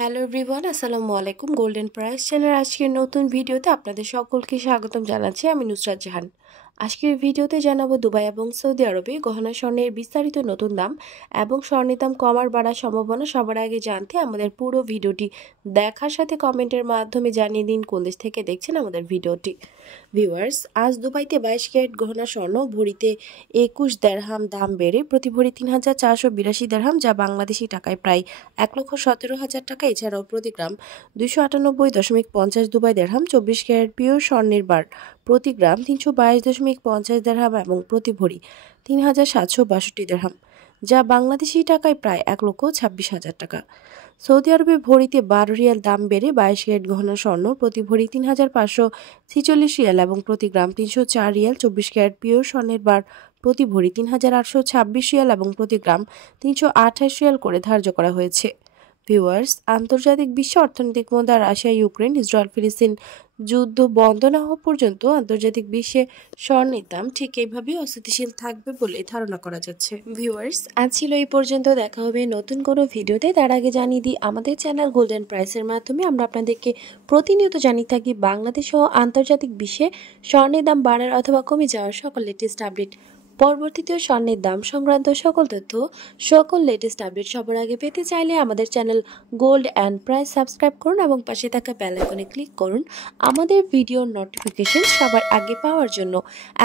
Hello everyone, আসসালামু আলাইকুম। Golden price channel আজকের নতুন ভিডিওতে আপনাদের সকলকে স্বাগতম জানাচ্ছি। আমি নুসরাত জাহান। আজকের ভিডিওতে জানাবো দুবাই এবং সৌদি আরবে গহনা স্বর্ণের বিস্তারিত নতুন দাম এবং স্বর্ণের দাম কমার বাড়ার সম্ভাবনা। সবার আগে জানতে আমাদের পুরো ভিডিওটি দেখার সাথে কমেন্টের মাধ্যমে জানিয়ে দিন কোন দেশ থেকে দেখছেন আমাদের ভিডিওটি। ভিউয়ার্স, আজ দুবাইতে 22 ক্যারেট গহনা স্বর্ণ ভরিতে 21 দেরহাম দাম বেড়ে প্রতি ভরি 3,482 দেরহাম, যা বাংলাদেশি টাকায় প্রায় 1,17,000 টাকা। এছাড়াও প্রতি গ্রাম 298.50 দুবাই দেরহাম। 24 ক্যারেট পিওর স্বর্ণের বার প্রতি গ্রাম 322.50 দেরহাম এবং প্রতি ভরি 3,762 দেরহাম, যা বাংলাদেশি টাকায় প্রায় 1,26,000 টাকা। সৌদি আরবে ভরিতে 12 রিয়াল দাম বেড়ে 22 ক্যারেট গহনা স্বর্ণ প্রতি ভরি 3,546 রিয়াল এবং প্রতি গ্রাম 304 রিয়াল। 24 ক্যারেট পিওর স্বর্ণের বার প্রতি ভরি 3,826 রিয়াল এবং প্রতি গ্রাম 328 রিয়াল করে ধার্য করা হয়েছে। ভিউয়ার্স, আন্তর্জাতিক বিশ্ব অর্থনৈতিক মন্দা, রাশিয়া, ইউক্রেন, ইসরায়েল, ফিলিস্তিন যুদ্ধ বন্ধ না হওয়া পর্যন্ত আন্তর্জাতিক বিশ্বে স্বর্ণের দাম ঠিক এইভাবেই অস্থিতিশীল থাকবে বলে ধারণা করা যাচ্ছে। ভিউয়ার্স, আজ ছিল এই পর্যন্ত। দেখা হবে নতুন কোনো ভিডিওতে। তার আগে জানিয়ে দিই, আমাদের চ্যানেল গোল্ডেন প্রাইসের মাধ্যমে আমরা আপনাদেরকে প্রতিনিয়ত জানিয়ে থাকি বাংলাদেশ ও আন্তর্জাতিক বিশ্বে স্বর্ণের দাম বাড়ার অথবা কমে যাওয়ার সকল লেটেস্ট আপডেট। পরবর্তীতে স্বর্ণের দাম সংক্রান্ত সকল তথ্য, সকল লেটেস্ট আপডেট সবার আগে পেতে চাইলে আমাদের channel gold and price subscribe করুন এবং পাশে থাকা বেল আইকনে ক্লিক করুন আমাদের ভিডিওর নোটিফিকেশন সবার আগে পাওয়ার জন্য।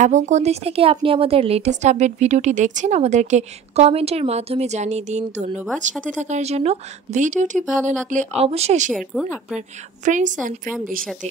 এবং কোন দেশ থেকে আপনি আমাদের লেটেস্ট আপডেট ভিডিওটি দেখছেন আমাদেরকে কমেন্টের মাধ্যমে জানিয়ে দিন। ধন্যবাদ সাথে থাকার জন্য। ভিডিওটি ভালো লাগলে অবশ্যই শেয়ার করুন আপনার ফ্রেন্ডস অ্যান্ড ফ্যামিলির সাথে।